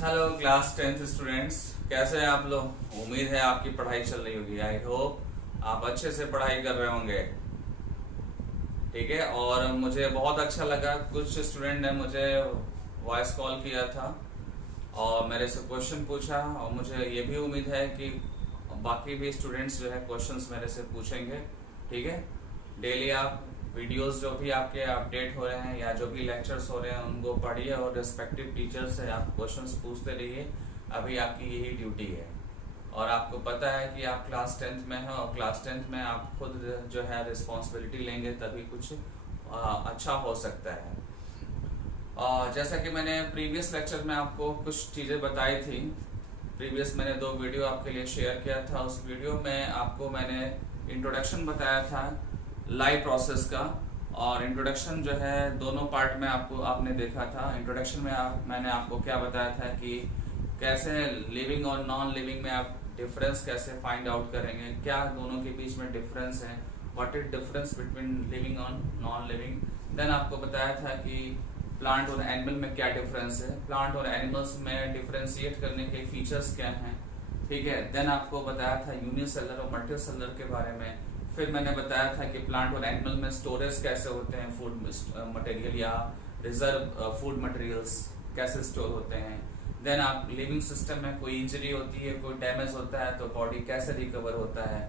Hello class 10th students, कैसे हैं आप लोग। उम्मीद है आपकी पढ़ाई चल रही होगी। आई होप आप अच्छे से पढ़ाई कर रहे होंगे। ठीक है, और मुझे बहुत अच्छा लगा, कुछ स्टूडेंट ने मुझे वॉइस कॉल किया था और मेरे से क्वेश्चन पूछा, और मुझे ये भी उम्मीद है कि बाकी भी स्टूडेंट्स जो है क्वेश्चंस मेरे से पूछेंगे। ठीक है, डेली आप वीडियोस जो भी आपके अपडेट हो रहे हैं या जो भी लेक्चर्स हो रहे हैं उनको पढ़िए और रिस्पेक्टिव टीचर से आप क्वेश्चंस पूछते रहिए। अभी आपकी यही ड्यूटी है, और आपको पता है कि आप क्लास 10th में हैं और क्लास 10th में आप खुद जो है रिस्पॉन्सिबिलिटी लेंगे तभी कुछ अच्छा हो सकता है। जैसा कि मैंने प्रीवियस लेक्चर में आपको कुछ चीज़ें बताई थी, प्रीवियस मैंने 2 वीडियो आपके लिए शेयर किया था। उस वीडियो में आपको मैंने इंट्रोडक्शन बताया था लाइव प्रोसेस का, और इंट्रोडक्शन जो है दोनों पार्ट में आपने देखा था। इंट्रोडक्शन में मैंने आपको क्या बताया था कि कैसे लिविंग और नॉन लिविंग में आप डिफरेंस कैसे फाइंड आउट करेंगे, क्या दोनों के बीच में डिफरेंस है, what is difference between living और नॉन लिविंग। देन आपको बताया था कि प्लांट और एनिमल में क्या डिफरेंस है, प्लांट और एनिमल्स में डिफरेंशिएट करने के फीचर्स क्या हैं। ठीक है, देन आपको बताया था यूनिसेलर और मल्टीसेलर के बारे में। फिर मैंने बताया था कि प्लांट और एनिमल में स्टोरेज कैसे होते हैं, फूड मटेरियल या रिजर्व फूड मटेरियल्स कैसे स्टोर होते हैं। देन आप लिविंग सिस्टम में कोई इंजरी होती है, कोई डैमेज होता है तो बॉडी कैसे रिकवर होता है।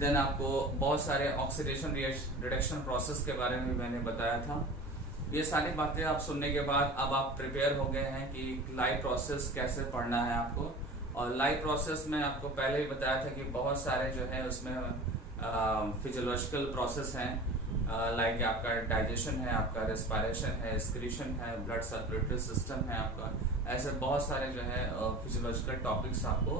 देन आपको बहुत सारे ऑक्सीडेशन रिडक्शन प्रोसेस के बारे में मैंने बताया था। ये सारी बातें आप सुनने के बाद अब आप प्रिपेयर हो गए हैं कि लाइव प्रोसेस कैसे पढ़ना है आपको। और लाइव प्रोसेस में आपको पहले ही बताया था कि बहुत सारे जो है उसमें फिजियोलॉजिकल प्रोसेस हैं, लाइक आपका डाइजेशन है, आपका रेस्पिरेशन है, एक्सक्रीशन है, ब्लड सर्कुलेटरी सिस्टम है आपका। ऐसे बहुत सारे जो है फिजियोलॉजिकल टॉपिक्स आपको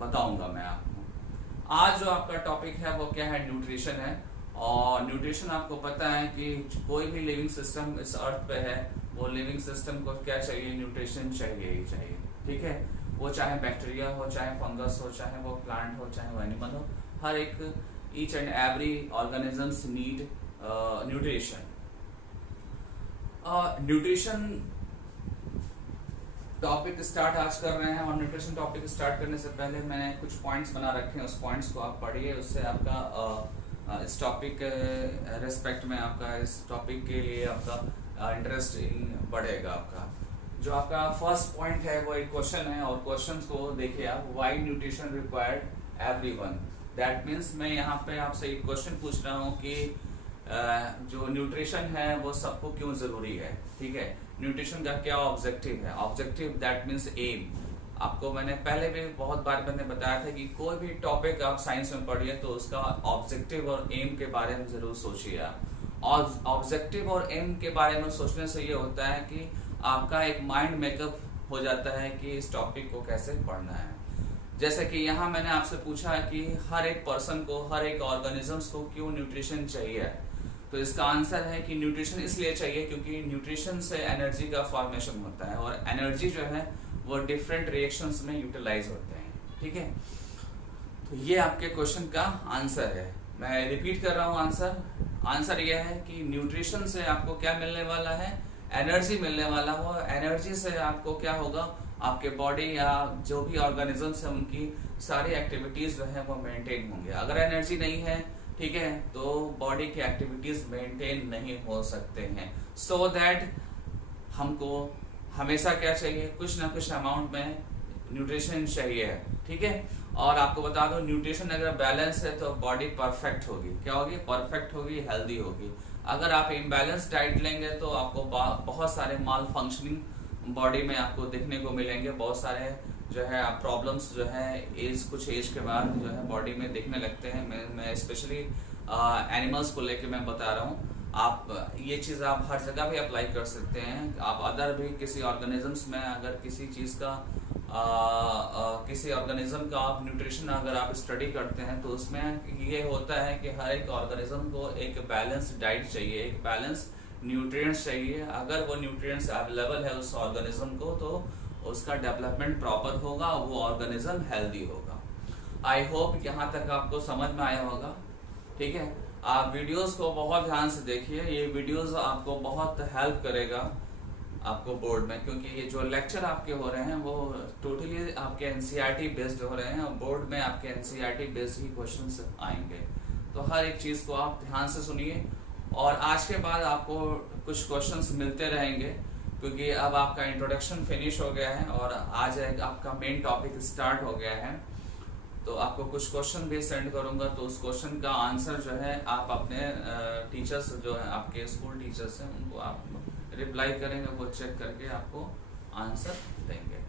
बताऊंगा मैं आपको। आज जो आपका टॉपिक है वो क्या है, न्यूट्रिशन है। और न्यूट्रिशन आपको पता है कि कोई भी लिविंग सिस्टम इस अर्थ पे है, वो लिविंग सिस्टम को क्या चाहिए, न्यूट्रिशन चाहिए ही चाहिए। ठीक है, वो चाहे बैक्टीरिया हो, चाहे फंगस हो, चाहे वो प्लांट हो, चाहे वो एनिमल हो, हर एक each and every organisms need nutrition. Nutrition topic start आज कर रहे हैं, और न्यूट्रिशन टॉपिक स्टार्ट करने से पहले मैंने कुछ पॉइंट्स बना रखे हैं, उस पॉइंट्स को आप पढ़िए, उससे आपका इस टॉपिक के रेस्पेक्ट में आपका इस टॉपिक के लिए आपका इंटरेस्ट बढ़ेगा। आपका जो आपका फर्स्ट पॉइंट है वो एक क्वेश्चन है, और क्वेश्चन को देखिए आप, why nutrition required everyone. That means मैं यहाँ पे आपसे एक क्वेश्चन पूछ रहा हूँ कि जो न्यूट्रिशन है वो सबको क्यों जरूरी है। ठीक है, न्यूट्रिशन का क्या ऑब्जेक्टिव है, ऑब्जेक्टिव दैट मीन्स एम। आपको मैंने पहले भी बहुत बार मैंने बताया था कि कोई भी टॉपिक आप साइंस में पढ़िए तो उसका ऑब्जेक्टिव और एम के बारे में जरूर सोचिए आप। और ऑब्जेक्टिव और एम के बारे में सोचने से ये होता है कि आपका एक माइंड मेकअप हो जाता है कि इस टॉपिक को कैसे पढ़ना है। जैसे कि यहाँ मैंने आपसे पूछा है कि हर एक पर्सन को, हर एक ऑर्गेनिजम्स को क्यों न्यूट्रिशन चाहिए, तो इसका आंसर है कि न्यूट्रिशन इसलिए चाहिए क्योंकि न्यूट्रिशन से एनर्जी का फॉर्मेशन होता है, और एनर्जी जो है वो डिफरेंट रिएक्शंस में यूटिलाइज होते हैं। ठीक है, तो ये आपके क्वेश्चन का आंसर है। मैं रिपीट कर रहा हूँ आंसर यह है कि न्यूट्रिशन से आपको क्या मिलने वाला है, एनर्जी मिलने वाला। वो एनर्जी से आपको क्या होगा, आपके बॉडी या जो भी ऑर्गेनिजम्स है उनकी सारी एक्टिविटीज जो है वो मेंटेन होंगे। अगर एनर्जी नहीं है, ठीक है, तो बॉडी की एक्टिविटीज मेंटेन नहीं हो सकते हैं। सो दैट हमको हमेशा क्या चाहिए, कुछ ना कुछ अमाउंट में न्यूट्रिशन चाहिए। ठीक है, और आपको बता दो न्यूट्रिशन अगर बैलेंस है तो बॉडी परफेक्ट होगी। क्या होगी, परफेक्ट होगी, हेल्दी होगी। अगर आप इम्बैलेंस डाइट लेंगे तो आपको बहुत सारे माल फंक्शनिंग बॉडी में आपको देखने को मिलेंगे। बहुत सारे जो है आप प्रॉब्लम्स जो है कुछ एज के बाद जो है बॉडी में दिखने लगते हैं। मैं स्पेशली एनिमल्स को लेके मैं बता रहा हूँ। आप ये चीज़ आप हर जगह भी अप्लाई कर सकते हैं। आप अदर भी किसी ऑर्गेनिजम्स में अगर किसी चीज़ का किसी ऑर्गेनिज्म का आप न्यूट्रिशन अगर आप स्टडी करते हैं तो उसमें ये होता है कि हर एक ऑर्गेनिज्म को एक बैलेंस डाइट चाहिए, एक बैलेंस न्यूट्रिएंट्स चाहिए। अगर वो न्यूट्रिएंट्स अवेलेबल है उस ऑर्गेनिज्म को तो उसका डेवलपमेंट प्रॉपर होगा, वो ऑर्गेनिज्म हेल्दी होगा। आई होप यहाँ तक आपको समझ में आया होगा। ठीक है, आप वीडियोस को बहुत ध्यान से देखिए, ये वीडियोस आपको बहुत हेल्प करेगा आपको बोर्ड में, क्योंकि ये जो लेक्चर आपके हो रहे हैं वो टोटली आपके एनसीईआरटी बेस्ड हो रहे हैं और बोर्ड में आपके एनसीईआरटी बेस्ड ही क्वेश्चंस आएंगे। तो हर एक चीज़ को आप ध्यान से सुनिए और आज के बाद आपको कुछ क्वेश्चंस मिलते रहेंगे, क्योंकि अब आपका इंट्रोडक्शन फिनिश हो गया है और आज आपका मेन टॉपिक स्टार्ट हो गया है। तो आपको कुछ क्वेश्चन भी सेंड करूंगा, तो उस क्वेश्चन का आंसर जो है आप अपने टीचर्स जो है आपके स्कूल टीचर्स हैं उनको आप रिप्लाई करेंगे, वो चेक करके आपको आंसर देंगे।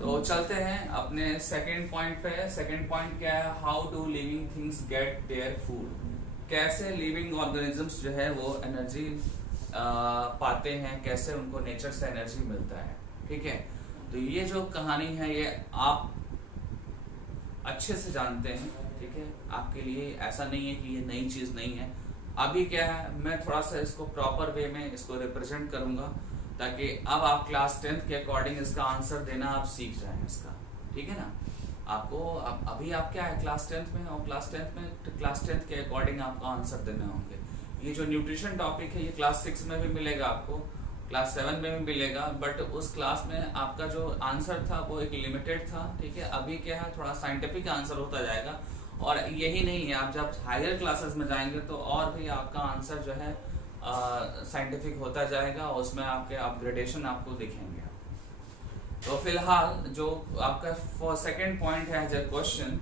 तो चलते हैं अपने सेकंड पॉइंट पे। सेकंड पॉइंट क्या है? How do living things get their food. कैसे लिविंग ऑर्गेनिजम्स जो है वो एनर्जी पाते हैं, कैसे उनको नेचर से एनर्जी मिलता है। ठीक है, तो ये जो कहानी है ये आप अच्छे से जानते हैं। ठीक है, आपके लिए ऐसा नहीं है कि ये नई चीज नहीं है। अभी क्या है, मैं थोड़ा सा इसको प्रॉपर वे में इसको रिप्रेजेंट करूंगा ताकि अब आप क्लास 10th के अकॉर्डिंग इसका आंसर देना आप सीख जाएं इसका। ठीक है ना, आपको अभी आप क्या है क्लास 10th में, और क्लास 10th के अकॉर्डिंग आपको आंसर देने होंगे। ये जो न्यूट्रिशन टॉपिक है ये क्लास 6 में भी मिलेगा आपको, क्लास 7 में भी मिलेगा, बट उस क्लास में आपका जो आंसर था वो एक लिमिटेड था। ठीक है, अभी क्या है थोड़ा साइंटिफिक आंसर होता जाएगा। और यही नहीं है, आप जब हायर क्लासेस में जाएंगे तो और भी आपका आंसर जो है साइंटिफिक होता जाएगा और उसमें आपके अपग्रेडेशन आपको दिखेंगे। तो फिलहाल जो आपका सेकंड पॉइंट है जो क्वेश्चन,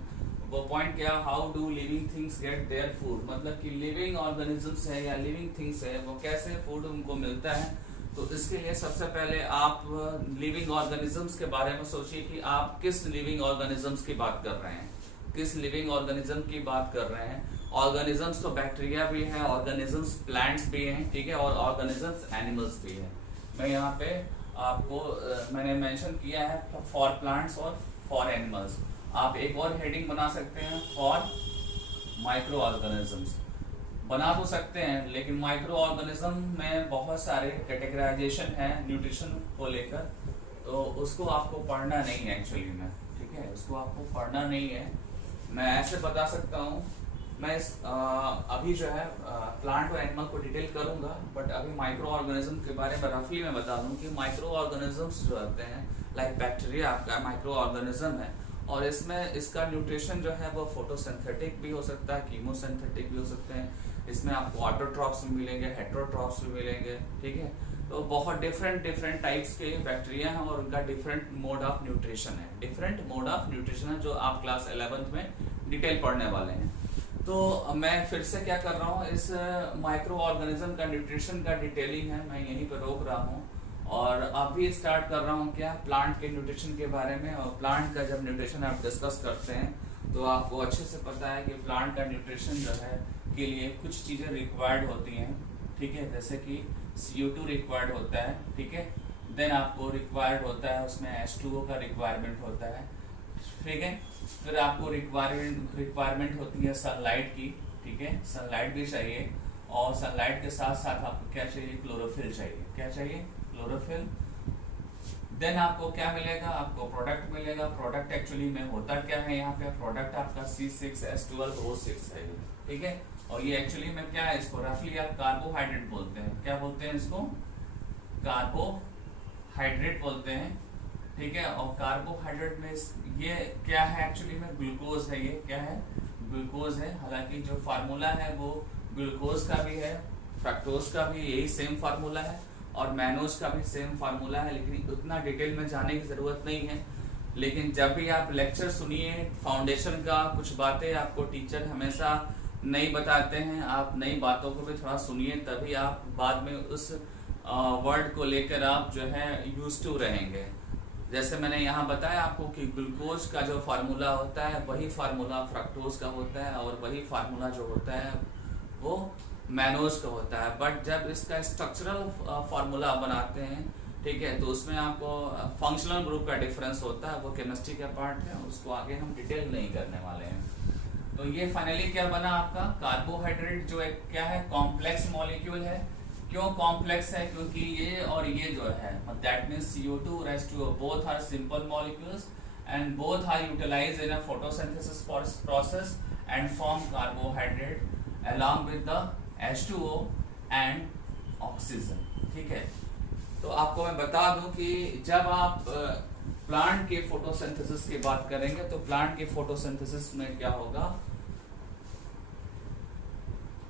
वो पॉइंट क्या, how do living things get their food. मतलब कि लिविंग ऑर्गेनिजम्स है या लिविंग थिंग्स है वो कैसे फूड उनको मिलता है। तो इसके लिए सबसे पहले आप लिविंग ऑर्गेनिजम्स के बारे में सोचिए कि आप किस लिविंग ऑर्गेनिजम्स की बात कर रहे हैं, किस लिविंग ऑर्गेनिज्म की बात कर रहे हैं। ऑर्गेनिजम्स तो बैक्टीरिया भी है, ऑर्गेनिजम्स प्लांट्स भी हैं, ठीक है, और ऑर्गेनिजम्स एनिमल्स भी है। मैं यहाँ पे आपको मैंने मेंशन किया है फॉर प्लांट्स और फॉर एनिमल्स। आप एक और हेडिंग बना सकते हैं फॉर माइक्रो ऑर्गेनिजम्स, बना तो सकते हैं, लेकिन माइक्रो ऑर्गेनिज्म में बहुत सारे कैटेगराइजेशन है न्यूट्रिशन को लेकर, तो उसको आपको पढ़ना नहीं है एक्चुअली में। ठीक है, उसको आपको पढ़ना नहीं है। मैं ऐसे बता सकता हूँ, मैं अभी जो है प्लांट और एनिमल को डिटेल करूंगा, बट अभी माइक्रो ऑर्गेनिज्म के बारे में रफली मैं बता दूं कि माइक्रो ऑर्गेनिजम्स जो होते हैं लाइक बैक्टीरिया आपका माइक्रो ऑर्गेनिज्म है, और इसमें इसका न्यूट्रिशन जो है वो फोटोसिंथेटिक भी हो सकता है, कीमोसिंथेटिक भी हो सकते हैं। इसमें आपको ऑटोट्रॉप्स भी मिलेंगे, हेटेरोट्रॉप्स भी मिलेंगे। ठीक है, तो बहुत डिफरेंट टाइप्स के बैक्टीरिया हैं और उनका डिफरेंट मोड ऑफ न्यूट्रिशन है, डिफरेंट मोड ऑफ न्यूट्रिशन है जो आप क्लास 11th में डिटेल पढ़ने वाले हैं। तो मैं फिर से क्या कर रहा हूँ, इस माइक्रो ऑर्गेनिज्म का न्यूट्रिशन का डिटेलिंग है मैं यहीं पर रोक रहा हूँ और अभी स्टार्ट कर रहा हूँ क्या, प्लांट के न्यूट्रिशन के बारे में। और प्लांट का जब न्यूट्रिशन आप डिस्कस करते हैं तो आपको अच्छे से पता है कि प्लांट का न्यूट्रिशन जो है के लिए कुछ चीज़ें रिक्वायर्ड होती हैं। ठीक है, जैसे कि CO2 रिक्वायर्ड होता है। ठीक है, देन आपको रिक्वायर्ड होता है उसमें H2O का रिक्वायरमेंट होता है। ठीक है, फिर आपको रिक्वायरमेंट होती है सनलाइट की। ठीक है, सनलाइट भी चाहिए, और सनलाइट के साथ साथ आपको क्या चाहिए, क्लोरोफिल चाहिए। क्या चाहिए, क्लोरोफिल। देन आपको क्या मिलेगा, आपको प्रोडक्ट मिलेगा। प्रोडक्ट एक्चुअली में होता क्या है, यहाँ पे प्रोडक्ट आपका C6H12O6 है। ठीक है, और ये एक्चुअली में क्या है, इसको रफली आप कार्बोहाइड्रेट बोलते हैं। क्या बोलते हैं इसको, कार्बोहाइड्रेट बोलते हैं। ठीक है, और कार्बोहाइड्रेट में ये क्या है, एक्चुअली में ग्लूकोज है। ये क्या है, ग्लूकोज है। हालांकि जो फार्मूला है वो ग्लूकोज का भी है, फ्रक्टोज का भी यही सेम फार्मूला है, और मैनोज का भी सेम फार्मूला है, लेकिन उतना डिटेल में जाने की जरूरत नहीं है। लेकिन जब भी आप लेक्चर सुनिए फाउंडेशन का, कुछ बातें आपको टीचर हमेशा नहीं बताते हैं, आप नई बातों को भी थोड़ा सुनिए, तभी आप बाद में उस वर्ड को लेकर आप जो है यूज टू रहेंगे। जैसे मैंने यहाँ बताया आपको कि ग्लूकोज का जो फार्मूला होता है वही फार्मूला फ्रक्टोज का होता है, और वही फार्मूला जो होता है वो मैनोज का होता है। बट जब इसका स्ट्रक्चरल फार्मूला बनाते हैं, ठीक है, तो उसमें आपको फंक्शनल ग्रुप का डिफरेंस होता है, वो केमिस्ट्री का पार्ट है, उसको आगे हम डिटेल नहीं करने वाले हैं। तो ये फाइनली क्या बना आपका, कार्बोहाइड्रेट जो एक क्या है, कॉम्प्लेक्स मॉलिक्यूल है। क्यों कॉम्प्लेक्स है, क्योंकि ये और ये जो है दैट मींस CO2 और H2O both are simple molecules and both are utilised in a photosynthesis process and form carbohydrate along with the H2O and oxygen. ठीक है, तो आपको मैं बता दूं कि जब आप प्लांट के फोटोसिंथेसिस की बात करेंगे तो प्लांट के फोटोसिंथेसिस में क्या होगा,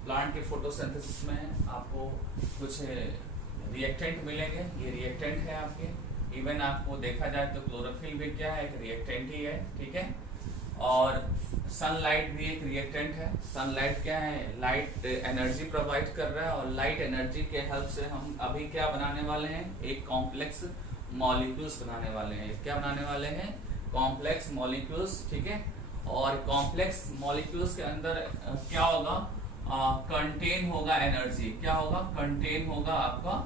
प्लांट के फोटोसिंथेसिस में आपको कुछ रिएक्टेंट मिलेंगे। ये रिएक्टेंट है आपके, इवन आपको देखा जाए तो क्लोरोफिल भी क्या है, एक रिएक्टेंट ही है, ठीक है। और सनलाइट भी एक रिएक्टेंट है। सनलाइट क्या है, लाइट एनर्जी प्रोवाइड कर रहा है, और लाइट एनर्जी के हेल्प से हम अभी क्या बनाने वाले हैं, एक कॉम्प्लेक्स मॉलिक्यूल्स बनाने वाले हैं। क्या बनाने वाले हैं, कॉम्प्लेक्स मॉलिक्यूल्स, ठीक है। और कॉम्प्लेक्स मॉलिक्यूल्स के अंदर क्या होगा, कंटेन होगा एनर्जी। क्या होगा, कंटेन होगा आपका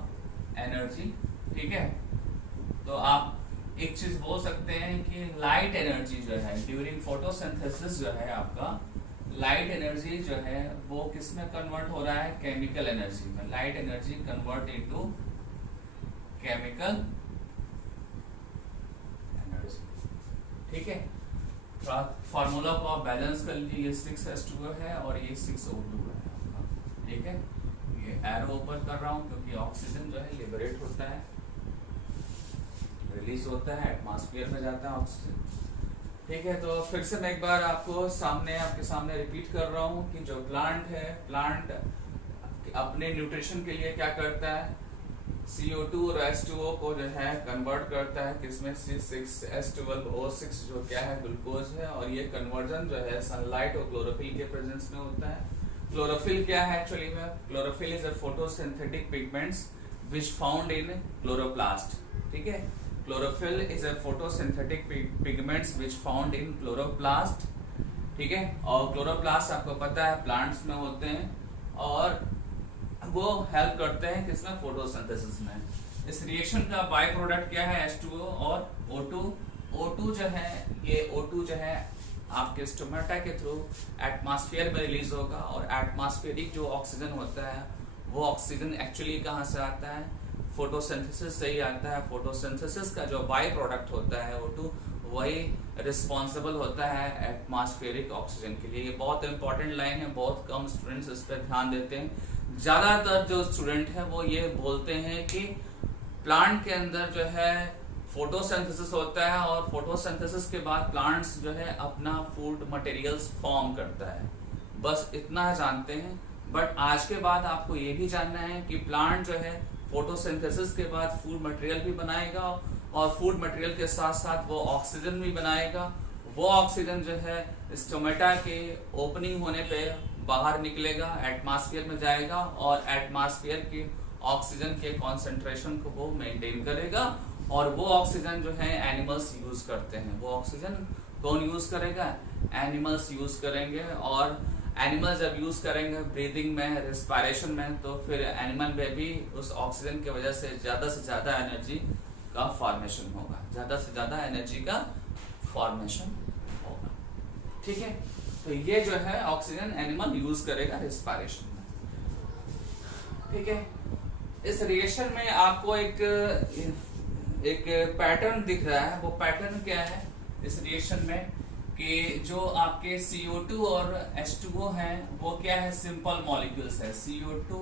एनर्जी, ठीक है। तो आप एक चीज बोल सकते हैं कि लाइट एनर्जी जो है ड्यूरिंग फोटोसिंथेसिस जो है आपका, लाइट एनर्जी जो है वो किस में कन्वर्ट हो रहा है, केमिकल एनर्जी में। Light energy convert into chemical energy, ठीक है। फार्मूला को आप बैलेंस कर लीजिए, ये 6H2O है और ये 6O2 है आपका, ठीक है। ये एरो ऊपर कर रहा हूं क्योंकि ऑक्सीजन जो है लिबरेट होता है, रिलीज होता है, एटमॉस्फेयर में जाता है ऑक्सीजन, ठीक है। तो फिर से मैं एक बार आपके सामने रिपीट कर रहा हूँ कि जो प्लांट है, प्लांट अपने न्यूट्रिशन के लिए क्या करता है, CO2 और H2O को जो है कन्वर्ट करता है किसमें, C6H12O6 जो क्या है ग्लूकोज है। और ये कन्वर्जन जो है सनलाइट और क्लोरोफिल के प्रेजेंस में होता है। क्लोरोफिल क्या है एक्चुअली में, chlorophyll is a photosynthetic pigments which found in chloroplast, ठीक है। Chlorophyll is a photosynthetic pigments which found in chloroplast, ठीक है। और क्लोरोप्लास्ट आपको पता है प्लांट्स में होते हैं और वो हेल्प करते हैं किसमें, फोटोसिंथेसिस में। इस रिएक्शन का बाय प्रोडक्ट क्या है, H2O और O2। O2 जो है, ये O2 जो है आपके स्टोमेटा के थ्रू एटमॉस्फेयर में रिलीज होगा। और एटमॉस्फेरिक जो ऑक्सीजन होता है वो ऑक्सीजन एक्चुअली कहाँ से आता है, फोटोसिंथेसिस से ही आता है। फोटोसिंथेसिस का जो बाय प्रोडक्ट होता है O2, वही रिस्पॉन्सिबल होता है एटमॉस्फेरिक ऑक्सीजन के लिए। ये बहुत इंपॉर्टेंट लाइन है, बहुत कम स्टूडेंट्स इस पर ध्यान देते हैं। ज्यादातर जो स्टूडेंट है वो ये बोलते हैं कि प्लांट के अंदर जो है फोटोसिंथेसिस होता है और फोटोसिंथेसिस के बाद प्लांट्स जो है अपना फूड मटेरियल्स फॉर्म करता है, बस इतना जानते हैं। बट आज के बाद आपको ये भी जानना है कि प्लांट जो है फोटोसिंथेसिस के बाद फूड मटेरियल भी बनाएगा और फूड मटेरियल के साथ साथ वो ऑक्सीजन भी बनाएगा। वो ऑक्सीजन जो है स्टोमेटा के ओपनिंग होने पे बाहर निकलेगा, एटमॉस्फेयर में जाएगा और एटमॉस्फेयर की ऑक्सीजन के कॉन्सेंट्रेशन को वो मेंटेन करेगा। और वो ऑक्सीजन जो है एनिमल्स यूज करते हैं। वो ऑक्सीजन कौन यूज करेगा, एनिमल्स यूज करेंगे। और एनिमल जब यूज करेंगे ब्रीदिंग में, रिस्पायरेशन में, तो फिर एनिमल में भी उस ऑक्सीजन की वजह से ज्यादा एनर्जी का फॉर्मेशन होगा, ज्यादा से ज्यादा एनर्जी का फॉर्मेशन होगा, ठीक है। तो ये जो है ऑक्सीजन एनिमल यूज करेगा रिस्पायरेशन में, ठीक है। इस रिएक्शन में आपको एक पैटर्न दिख रहा है। वो पैटर्न क्या है इस रिएक्शन में, कि जो आपके CO2 और H2O हैं वो क्या है, सिंपल मॉलिक्यूल्स है। CO2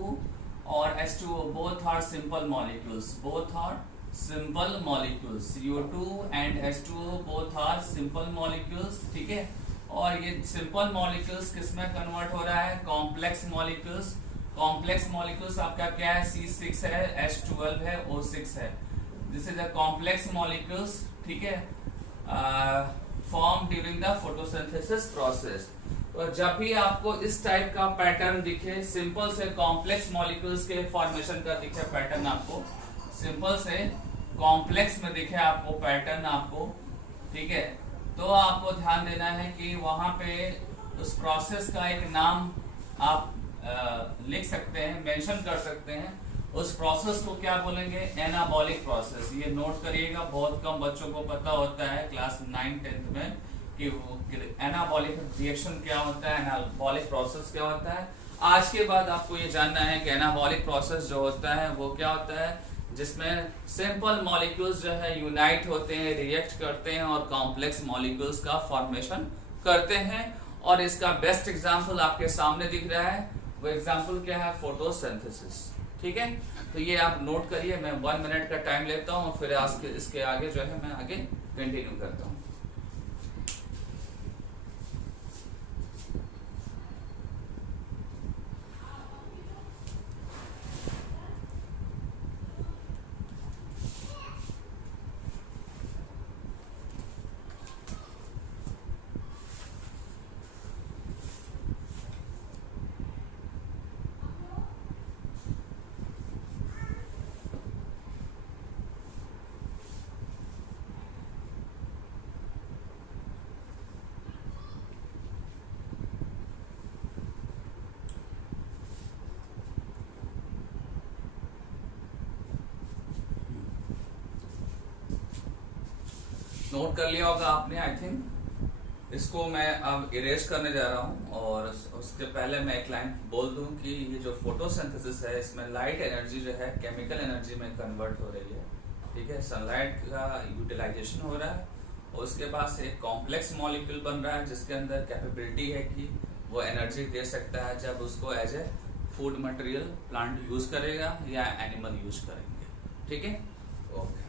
और H2O both are simple molecules, both are simple molecules. CO2 and H2O both are simple molecules, ठीक है। और ये सिंपल मॉलिक्यूल्स किसमें कन्वर्ट हो रहा है, कॉम्प्लेक्स मॉलिक्यूल्स। कॉम्प्लेक्स मॉलिक्यूल्स आपका क्या है, C6 है, H12 है, O6 है। This is a complex molecules, ठीक है, form during the photosynthesis process. तो जब भी आपको इस टाइप का पैटर्न दिखे, सिंपल से कॉम्प्लेक्स मॉलिक्यूल्स के फॉर्मेशन का दिखे पैटर्न आपको, सिंपल से कॉम्प्लेक्स में दिखे आपको पैटर्न आपको, ठीक है, तो आपको ध्यान देना है कि वहां पे उस प्रोसेस का एक नाम आप लिख सकते हैं, मेंशन कर सकते हैं। उस प्रोसेस को क्या बोलेंगे, एनाबॉलिक प्रोसेस। ये नोट करिएगा, बहुत कम बच्चों को पता होता है क्लास 9-10 में कि एनाबॉलिक रिएक्शन क्या होता है, एनाबॉलिक प्रोसेस क्या होता है। आज के बाद आपको ये जानना है कि एनाबॉलिक प्रोसेस जो होता है वो क्या होता है, जिसमें सिंपल मॉलिक्यूल्स जो है यूनाइट होते हैं, रिएक्ट करते हैं और कॉम्प्लेक्स मॉलिक्यूल्स का फॉर्मेशन करते हैं। और इसका बेस्ट एग्जांपल आपके सामने दिख रहा है। वो एग्जांपल क्या है, फोटोसिंथेसिस। ठीक है, तो ये आप नोट करिए। मैं 1 मिनट का टाइम लेता हूँ, फिर इसके आगे जो है मैं आगे कंटिन्यू करता हूँ। नोट कर लिया होगा आपने, आई थिंक। इसको मैं अब इरेज करने जा रहा हूँ, और उसके पहले मैं एक लाइन बोल दूं कि ये जो फोटोसिंथेसिस है, इसमें लाइट एनर्जी जो है केमिकल एनर्जी में कन्वर्ट हो रही है। ठीक है, सनलाइट का यूटिलाइजेशन हो रहा है, और उसके पास एक कॉम्प्लेक्स मॉलिक्यूल बन रहा है जिसके अंदर कैपेबिलिटी है कि वो एनर्जी दे सकता है जब उसको as a food material plant use करेगा या एनिमल यूज करेंगे। ठीक है, ओके।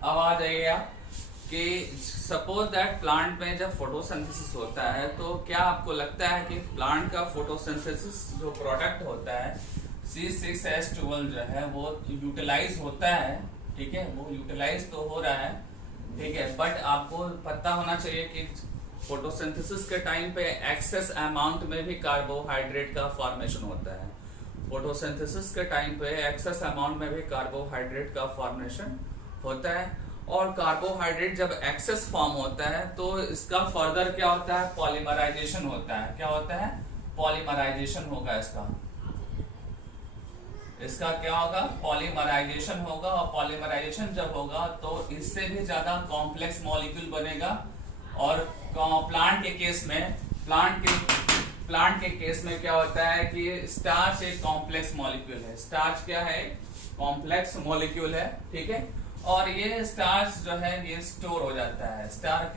अब आ जाइए आप कि सपोज दैट प्लांट में जब फोटोसिंथेसिस होता है, तो क्या आपको लगता है कि प्लांट का फोटोसिंथेसिस जो प्रोडक्ट होता है C6H12 जो है वो यूटिलाइज होता है? ठीक है, वो यूटिलाइज तो हो रहा है, ठीक है, बट आपको पता होना चाहिए कि फोटोसिंथेसिस के टाइम पे एक्सेस अमाउंट में भी कार्बोहाइड्रेट का फॉर्मेशन होता है। फोटोसिंथेसिस के टाइम पे एक्सेस अमाउंट में भी कार्बोहाइड्रेट का फॉर्मेशन होता है, और कार्बोहाइड्रेट जब एक्सेस फॉर्म होता है तो इसका फर्दर क्या होता है? पॉलीमराइजेशन होता है। क्या होता है? पॉलीमराइजेशन होगा इसका क्या होगा? पॉलीमराइजेशन होगा, और पॉलीमराइजेशन जब होगा तो इससे भी ज्यादा कॉम्प्लेक्स मॉलिक्यूल बनेगा। और प्लांट के केस में क्या होता है कि स्टार्च एक कॉम्प्लेक्स मॉलिक्यूल है। स्टार्च क्या है? कॉम्प्लेक्स मॉलिक्यूल है, ठीक है, और ये स्टार्च जो है ये स्टोर हो जाता है। स्टार्च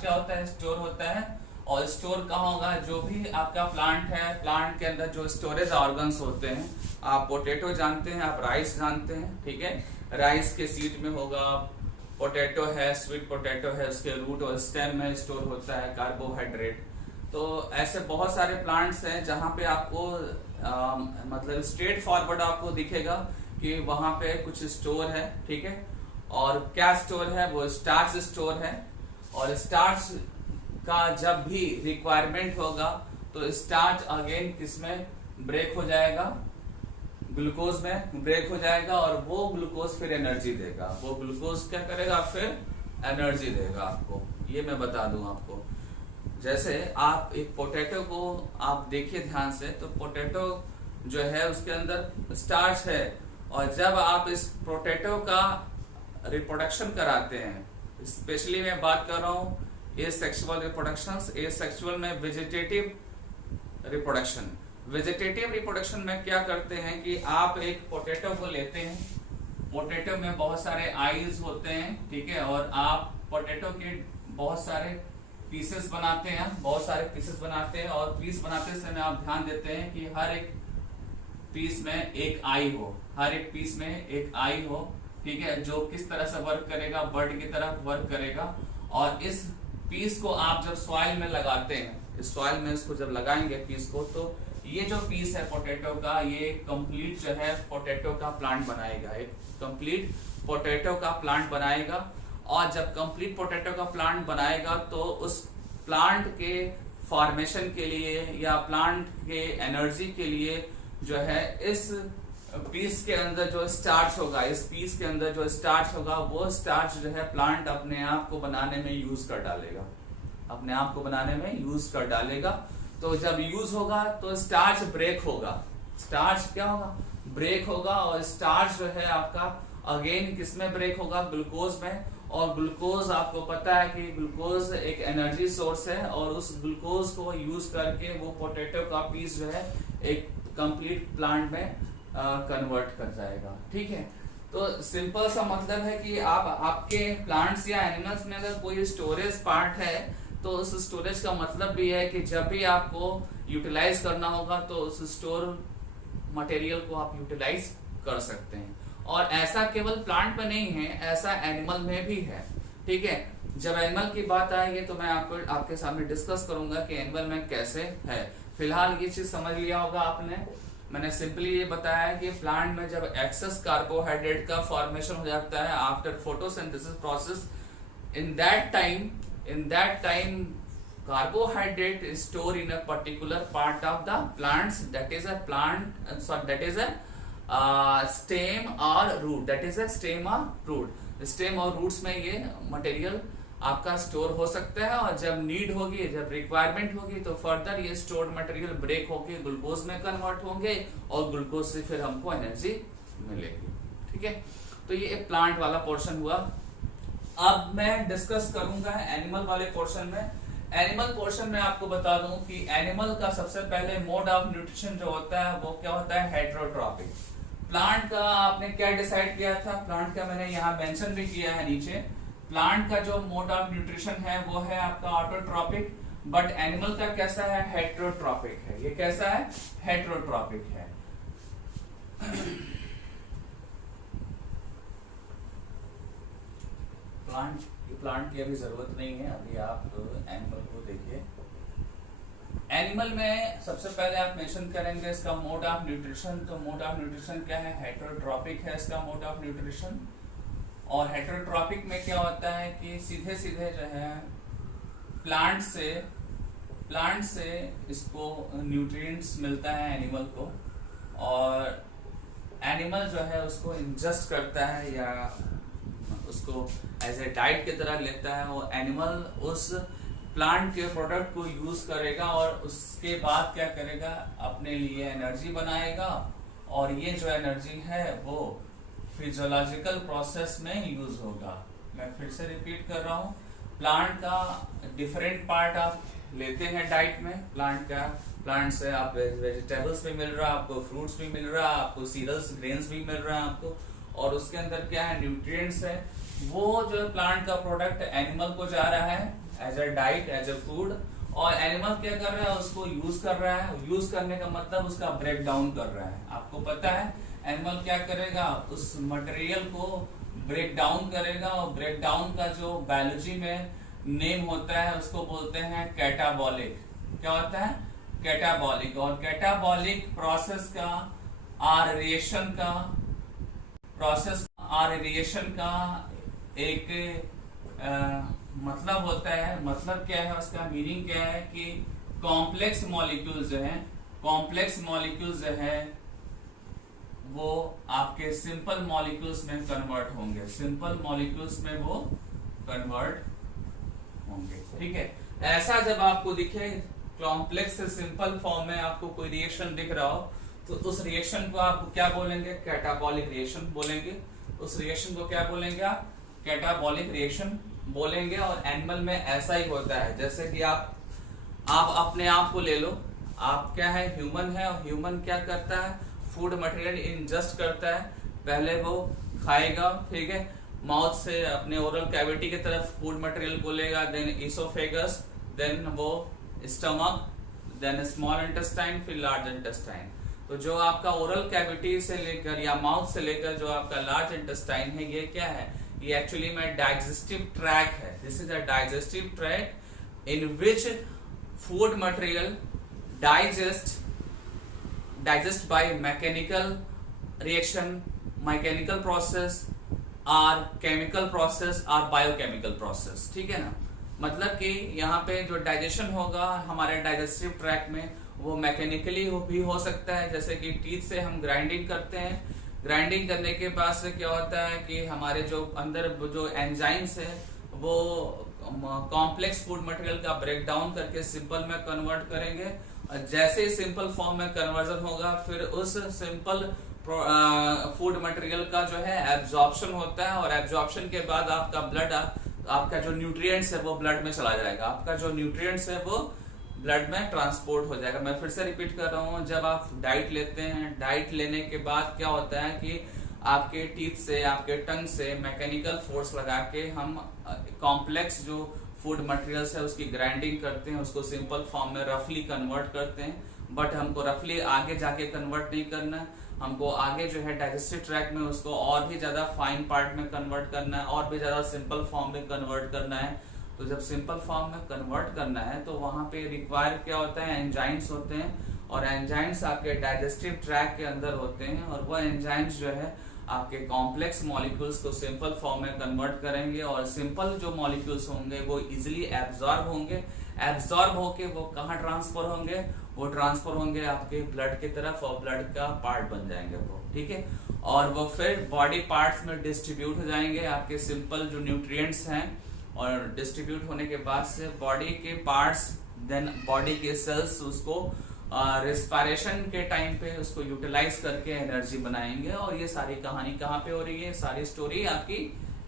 क्या होता है? स्टोर होता है। और स्टोर कहाँ होगा? जो भी आपका प्लांट है, प्लांट के अंदर जो स्टोरेज ऑर्गन्स होते हैं, आप पोटैटो जानते हैं, आप राइस जानते हैं, ठीक है, राइस के सीड में होगा, पोटैटो है, स्वीट पोटैटो है, उसके रूट और स्टेम में स्टोर होता है कार्बोहाइड्रेट। तो ऐसे बहुत सारे प्लांट्स हैं जहाँ पे आपको मतलब स्ट्रेट फॉरवर्ड आपको दिखेगा कि वहां पे कुछ स्टोर है, ठीक है, और क्या स्टोर है? वो स्टार्च स्टोर है। और स्टार्च का जब भी रिक्वायरमेंट होगा तो स्टार्च अगेन किसमें ब्रेक हो जाएगा? ग्लूकोज में ब्रेक हो जाएगा, और वो ग्लूकोज फिर एनर्जी देगा। वो ग्लूकोज क्या करेगा? फिर एनर्जी देगा आपको। ये मैं बता दूं आपको। जैसे आप एक पोटैटो को आप देखिए ध्यान से, तो पोटैटो जो है उसके अंदर स्टार्च है, और जब आप इस पोटैटो का रिप्रोडक्शन कराते हैं, स्पेशली मैं बात कर रहा हूँ एसेक्सुअल रिप्रोडक्शंस, एसेक्सुअल में वेजिटेटिव रिप्रोडक्शन। वेजिटेटिव रिप्रोडक्शन में क्या करते हैं कि आप एक पोटैटो को लेते हैं, पोटैटो में बहुत सारे आईज होते हैं, ठीक है, और आप पोटैटो के बहुत सारे पीसेस बनाते हैं, और पीस बनाते समय आप ध्यान देते हैं कि हर एक पीस में एक आई हो, ठीक है, जो किस तरह से वर्क करेगा? बर्ड की तरह वर्क करेगा। और इस पीस को आप जब सॉइल में लगाते हैं, इस सॉइल में इसको जब लगाएंगे पीस को, तो ये जो पीस है पोटैटो का, ये कंप्लीट जो है पोटैटो का प्लांट बनाएगा, एक कंप्लीट पोटैटो का प्लांट बनाएगा। और जब कंप्लीट पोटैटो का प्लांट बनाएगा तो उस प्लांट के फॉर्मेशन के लिए या प्लांट के एनर्जी के लिए जो है इस पीस के अंदर जो स्टार्च होगा, वो स्टार्च जो है प्लांट अपने आप को बनाने में यूज कर डालेगा। तो जब यूज होगा तो स्टार्च ब्रेक होगा। स्टार्च क्या होगा? ब्रेक होगा, और स्टार्च जो है आपका अगेन किसमें ब्रेक होगा? ग्लूकोज में। और ग्लूकोज आपको पता है कि ग्लूकोज एक एनर्जी सोर्स है, और उस ग्लूकोज को यूज करके वो पोटैटो का पीस जो है एक कंप्लीट प्लांट में कन्वर्ट कर जाएगा। ठीक है, तो सिंपल सा मतलब है कि आप आपके प्लांट्स या एनिमल्स में अगर कोई स्टोरेज पार्ट है तो उस स्टोरेज का मतलब भी है कि जब भी आपको यूटिलाइज करना होगा तो उस स्टोर मटेरियल को आप यूटिलाइज कर सकते हैं। और ऐसा केवल प्लांट में नहीं है, ऐसा एनिमल में भी है। ठीक है, जब एनिमल की बात आएगी तो मैं आपके सामने डिस्कस करूंगा कि एनिमल में कैसे है। फिलहाल ये चीज समझ लिया होगा आपने। मैंने सिंपली ये बताया है कि प्लांट में जब एक्सेस कार्बोहाइड्रेट का फॉर्मेशन हो जाता है after photosynthesis process, in that time carbohydrate is stored in a particular part of the plants, that is a stem or root, that is a stem or root। stem और roots में ये material आपका store हो सकता है, और जब need होगी, जब रिक्वायरमेंट होगी तो फर्दर ये स्टोर्ड मटेरियल ब्रेक होके ग्लूकोज में कन्वर्ट होंगे और ग्लूकोज से फिर हमको एनर्जी मिलेगी। ठीक है, तो ये प्लांट वाला पोर्शन हुआ। अब मैं डिस्कस करूंगा एनिमल वाले पोर्शन में। एनिमल पोर्शन में आपको बता दूं कि एनिमल का सबसे पहले मोड ऑफ न्यूट्रिशन जो होता है वो क्या होता है, हेटेरोट्रॉपिक। प्लांट का आपने क्या डिसाइड किया था, प्लांट का मैंने यहाँ मेंशन भी किया है नीचे। प्लांट का जो मोड ऑफ न्यूट्रिशन है वो है आपका ऑटोट्रॉपिक, बट एनिमल का कैसा है, हेटेरोट्रॉपिक है। ये कैसा है, हेटेरोट्रॉपिक है। प्लांट की अभी जरूरत नहीं है, अभी आप एनिमल को देखिए। एनिमल में सबसे पहले आप मेंशन करेंगे इसका मोड ऑफ न्यूट्रिशन। तो मोड ऑफ न्यूट्रिशन क्या है, हेटेरोट्रॉपिक है इसका मोड ऑफ न्यूट्रिशन। और हेटेरोट्रॉपिक में क्या होता है कि सीधे सीधे जो है प्लांट से इसको न्यूट्रिएंट्स मिलता है एनिमल को, और एनिमल जो है उसको इंजेस्ट करता है या उसको एज ए डाइट की तरह लेता है। वो एनिमल उस प्लांट के प्रोडक्ट को यूज करेगा और उसके बाद क्या करेगा, अपने लिए एनर्जी बनाएगा, और ये जो एनर्जी है वो फिजियोलॉजिकल प्रोसेस में यूज होगा। मैं फिर से रिपीट कर रहा हूँ, प्लांट का डिफरेंट पार्ट आप लेते हैं डाइट में। प्लांट से आप वेजिटेबल्स भी मिल रहा है आपको, फ्रूट्स भी मिल रहा है आपको, सीरियल्स ग्रेन्स भी मिल रहा है आपको, और उसके अंदर क्या है, न्यूट्रिएंट्स है। वो जो प्लांट का प्रोडक्ट एनिमल को जा रहा है as a diet, as a food, और एनिमल क्या कर रहा है, उसको यूज कर रहा है। यूज करने का मतलब उसका ब्रेक डाउन कर रहा है। आपको पता है एनिमल क्या करेगा, उस मटेरियल को ब्रेक डाउन करेगा, और ब्रेक डाउन का जो बायोलॉजी में नेम होता है उसको बोलते हैं कैटाबॉलिक। क्या होता है, कैटाबॉलिक। और कैटाबॉलिक प्रोसेस का आर रिएक्शन का एक मतलब होता है। मतलब क्या है, उसका मीनिंग क्या है कि कॉम्प्लेक्स मॉलिक्यूल्स जो है वो आपके सिंपल मॉलिक्यूल्स में कन्वर्ट होंगे, ठीक है। ऐसा जब आपको दिखे कॉम्प्लेक्स से सिंपल फॉर्म में आपको कोई रिएक्शन दिख रहा हो तो उस रिएक्शन को आप क्या बोलेंगे, कैटाबॉलिक रिएक्शन बोलेंगे। उस रिएक्शन को क्या बोलेंगे आप, कैटाबॉलिक रिएक्शन बोलेंगे। और एनिमल में ऐसा ही होता है, जैसे कि आप अपने आप को ले लो, आप क्या है, ह्यूमन है, और ह्यूमन क्या करता है, फूड मटेरियल इंजेस्ट करता है। पहले वो खाएगा, ठीक है, माउथ से अपने ओरल कैविटी की तरफ फूड मटेरियल को लेगा, देन इसोफेगस, देन वो स्टमक, देन स्मॉल इंटेस्टाइन, फिर लार्ज इंटेस्टाइन। तो जो आपका ओरल कैविटी से लेकर या माउथ से लेकर जो आपका लार्ज इंटेस्टाइन है, ये क्या है, ये एक्चुअली में डाइजेस्टिव ट्रैक है। This is a digestive track in which food material digest by mechanical reaction, mechanical process और केमिकल प्रोसेस और बायोकेमिकल प्रोसेस, ठीक है ना। मतलब कि यहाँ पे जो डाइजेशन होगा हमारे डाइजेस्टिव ट्रैक में वो मैकेनिकली भी हो सकता है, जैसे कि टीथ से हम ग्राइंडिंग करते हैं। ग्राइंडिंग करने के बाद से क्या होता है कि हमारे जो अंदर जो एंजाइम्स है वो कॉम्प्लेक्स फूड मटेरियल का ब्रेक डाउन करके सिंपल में कन्वर्ट करेंगे। जैसे ही सिंपल फॉर्म में कन्वर्जन होगा फिर उस सिंपल फूड मटेरियल का जो है एब्जॉर्प्शन होता है, और एब्जॉर्प्शन के बाद आपका ब्लड, आपका जो न्यूट्रिएंट्स है वो ब्लड में चला जाएगा। आपका जो न्यूट्रिएंट्स है वो ब्लड में ट्रांसपोर्ट हो जाएगा। मैं फिर से रिपीट कर रहा हूँ, जब आप डाइट लेते हैं, डाइट लेने के बाद क्या होता है कि आपके टीथ से, आपके टंग से मैकेनिकल फोर्स लगा के हम कॉम्प्लेक्स जो फूड मटेरियल्स है उसकी ग्राइंडिंग करते हैं, उसको सिंपल फॉर्म में रफली कन्वर्ट करते हैं। बट हमको रफली आगे जाके कन्वर्ट नहीं करना, हमको आगे जो है डाइजेस्टिव ट्रैक में उसको और भी ज्यादा फाइन पार्ट में कन्वर्ट करना है, और भी ज्यादा सिंपल फॉर्म में कन्वर्ट करना है। तो जब सिंपल फॉर्म में कन्वर्ट करना है तो वहां पे रिक्वायर क्या होता है, एंजाइम्स होते हैं, और एंजाइम्स आपके डाइजेस्टिव ट्रैक के अंदर होते हैं, और वह एंजाइम्स जो है आपके कॉम्प्लेक्स मॉलिक्यूल्स को सिंपल फॉर्म में कन्वर्ट करेंगे, और सिंपल जो मॉलिक्यूल्स होंगे वो इजिली एब्जॉर्ब होंगे। एब्जॉर्ब होके वो कहाँ ट्रांसफर होंगे, वो ट्रांसफर होंगे आपके ब्लड की तरफ, और ब्लड का पार्ट बन जाएंगे वो, ठीक है। और वो फिर बॉडी पार्ट्स में डिस्ट्रीब्यूट हो जाएंगे, आपके सिंपल जो न्यूट्रिएंट्स हैं, और डिस्ट्रीब्यूट होने के बाद से बॉडी के पार्ट्स, देन बॉडी के सेल्स उसको रेस्पिरेशन के टाइम पे उसको यूटिलाइज करके एनर्जी बनाएंगे। और ये सारी कहानी कहाँ पे हो रही है, सारी स्टोरी आपकी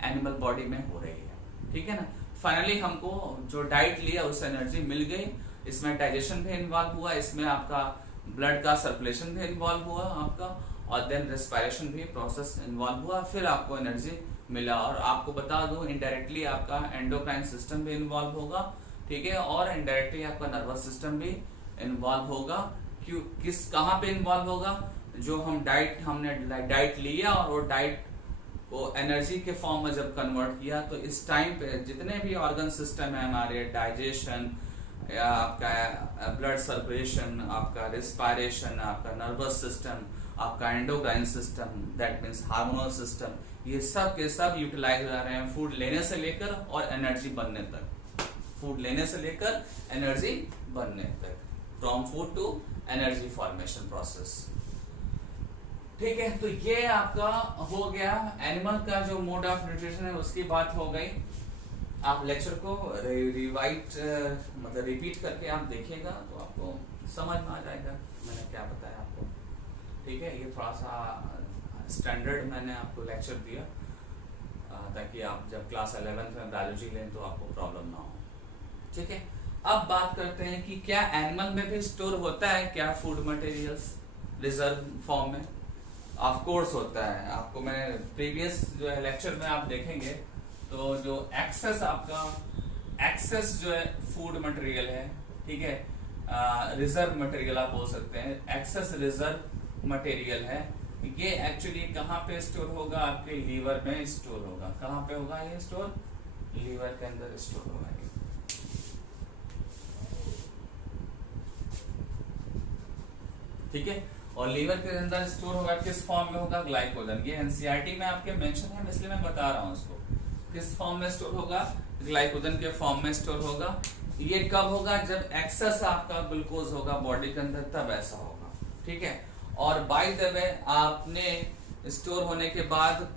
एनिमल बॉडी में हो रही है, ठीक है ना। फाइनली हमको जो डाइट लिया उससे एनर्जी मिल गई, इसमें डाइजेशन भी इन्वॉल्व हुआ, इसमें आपका ब्लड का सर्कुलेशन भी इन्वॉल्व हुआ आपका, और देन रेस्पिरेशन भी प्रोसेस इन्वॉल्व हुआ, फिर आपको एनर्जी मिला। और आपको बता दूं इनडायरेक्टली आपका एंडोक्राइन सिस्टम भी इन्वॉल्व होगा, ठीक है, और इनडायरेक्टली आपका नर्वस सिस्टम भी इन्वॉल्व होगा। क्यों, किस कहाँ पे इन्वॉल्व होगा, जो हमने डाइट लिया और वो डाइट को एनर्जी के फॉर्म में जब कन्वर्ट किया, तो इस टाइम पे जितने भी ऑर्गन सिस्टम है हमारे, डाइजेशन, आपका ब्लड सर्कुलेशन, आपका रेस्पिरेशन, आपका नर्वस सिस्टम, आपका endocrine system, that means hormonal system, ये सब के सब यूटिलाइज हो रहे हैं फूड लेने से लेकर और एनर्जी बनने तक, फूड लेने से लेकर एनर्जी बनने तक, from food to energy formation process, ठीक है। तो ये आपका हो गया एनिमल का जो मोड ऑफ न्यूट्रिशन है उसकी बात हो गई। आप लेक्चर को मतलब रिपीट करके आप देखिएगा तो आपको समझ में आ जाएगा मैंने क्या बताया आपको, ठीक है। ये थोड़ा सा स्टैंडर्ड मैंने आपको लेक्चर दिया ताकि आप जब क्लास 11th में बायोलॉजी लें तो आपको प्रॉब्लम ना हो, ठीक है। अब बात करते हैं कि क्या एनिमल में भी स्टोर होता है क्या फूड मटेरियल्स रिजर्व फॉर्म में। ऑफ कोर्स होता है, आपको मैं प्रीवियस जो है लेक्चर में आप देखेंगे तो जो एक्सेस जो है फूड मटेरियल है, ठीक है, रिजर्व मटेरियल आप बोल सकते हैं, एक्सेस रिजर्व मटेरियल है, ये एक्चुअली कहाँ पे स्टोर होगा, आपके लीवर में स्टोर होगा। कहाँ पे होगा ये स्टोर, लीवर के अंदर स्टोर होगा ये, ठीक है। और लीवर के अंदर स्टोर होगा किस फॉर्म में होगा, ग्लाइकोजन। ये एनसीईआरटी में आपके मेंशन है इसलिए मैं बता रहा हूँ इसको, किस फॉर्म में स्टोर होगा, ग्लाइकोजन के फॉर्म में स्टोर होगा। ये कब होगा, जब एक्सेस आपका ग्लूकोज होगा बॉडी के अंदर, तब ऐसा होगा, ठीक है। और बाय द वे आपने स्टोर होने के बाद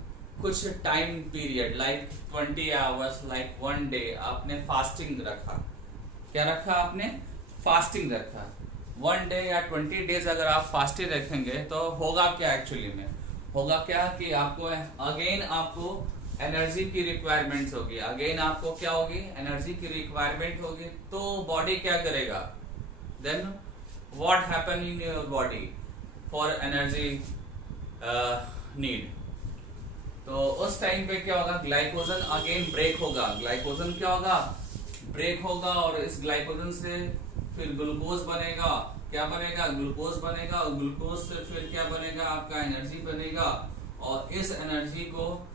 कुछ time period like 20 hours, like 1 day आपने फास्टिंग रखा। क्या रखा आपने, फास्टिंग रखा। 1 डे या 20 डेज अगर आप फास्टिंग रखेंगे तो होगा क्या, एक्चुअली में होगा क्या कि आपको अगेन आपको एनर्जी की रिक्वायरमेंट होगी, अगेन आपको क्या होगी, एनर्जी की रिक्वायरमेंट होगी। तो बॉडी क्या करेगा, then what happen in your body for energy need. तो उस टाइम पे क्या होगा, ग्लाइकोजन अगेन ब्रेक होगा, ग्लाइकोजन क्या होगा, ब्रेक होगा, और इस ग्लाइकोजन से फिर ग्लूकोज बनेगा। क्या बनेगा, ग्लूकोज बनेगा, और ग्लूकोज से फिर क्या बनेगा, आपका एनर्जी बनेगा। और इस एनर्जी को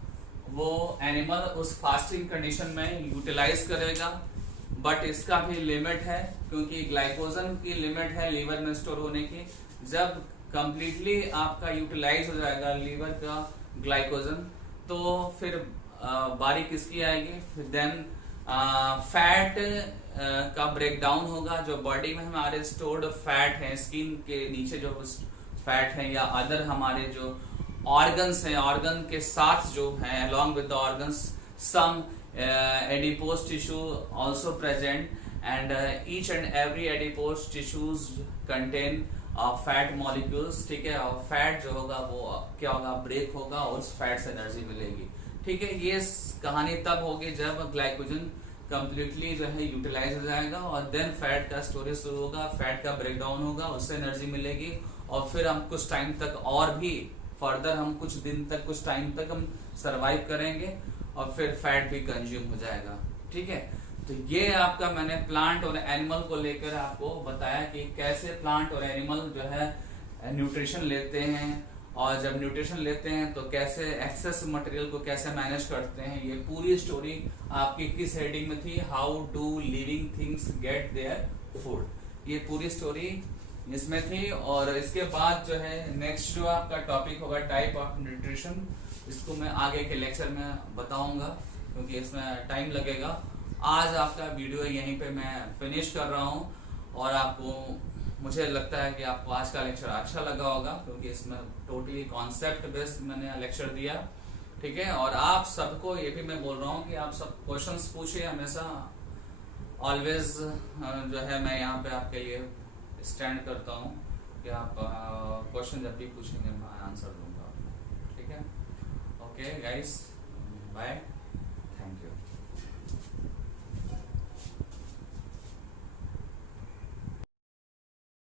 वो एनिमल उस फास्टिंग कंडीशन में यूटिलाइज करेगा। बट इसका भी लिमिट है, क्योंकि ग्लाइकोजन की लिमिट है लीवर में स्टोर होने की। जब कंप्लीटली आपका यूटिलाइज हो जाएगा लीवर का ग्लाइकोजन, तो फिर बारी किसकी आएगी, फिर देन फैट का ब्रेक डाउन होगा। जो बॉडी में हमारे स्टोर्ड फैट है, स्किन के नीचे जो फैट है, या अदर हमारे जो ऑर्गन्स हैं, ऑर्गन के साथ जो है along with the organs some adipose tissue also present, and each and every adipose tissues contain fat molecules, ठीक है। और फैट जो होगा वो क्या होगा, ब्रेक होगा, और उस फैट से एनर्जी मिलेगी, ठीक है। ये कहानी तब होगी जब ग्लाइकोजन कंप्लीटली जो है यूटिलाइज हो जाएगा, और देन फैट का स्टोरेज शुरू होगा, फैट का ब्रेकडाउन होगा, उससे एनर्जी मिलेगी, और फिर हम कुछ टाइम तक और भी फर्दर हम कुछ दिन तक कुछ टाइम तक हम सरवाइव करेंगे, और फिर फैट भी कंज्यूम हो जाएगा। ठीक है, तो ये आपका मैंने प्लांट और एनिमल को लेकर आपको बताया कि कैसे प्लांट और एनिमल जो है न्यूट्रिशन लेते हैं, और जब न्यूट्रिशन लेते हैं तो कैसे एक्सेस मटेरियल को कैसे मैनेज करते हैं। ये पूरी स्टोरी आपकी किस हेडिंग में थी, how do living things get their food, ये पूरी स्टोरी इसमें थी। और इसके बाद जो है नेक्स्ट जो आपका टॉपिक होगा टाइप ऑफ न्यूट्रिशन, इसको मैं आगे के लेक्चर में बताऊंगा क्योंकि इसमें टाइम लगेगा। आज आपका वीडियो यहीं पे मैं फिनिश कर रहा हूँ, और आपको मुझे लगता है कि आपको आज का लेक्चर अच्छा लगा होगा क्योंकि इसमें टोटली कॉन्सेप्ट बेस्ड मैंने लेक्चर दिया। ठीक है, और आप सबको ये भी मैं बोल रहा हूँ कि आप सब क्वेश्चंस पूछिए हमेशा, ऑलवेज जो है मैं यहाँ पे आपके लिए स्टैंड करता हूँ कि आप क्वेश्चन जब भी पूछेंगे मैं आंसर दूंगा। ठीक है, ओके गाइस, बाय।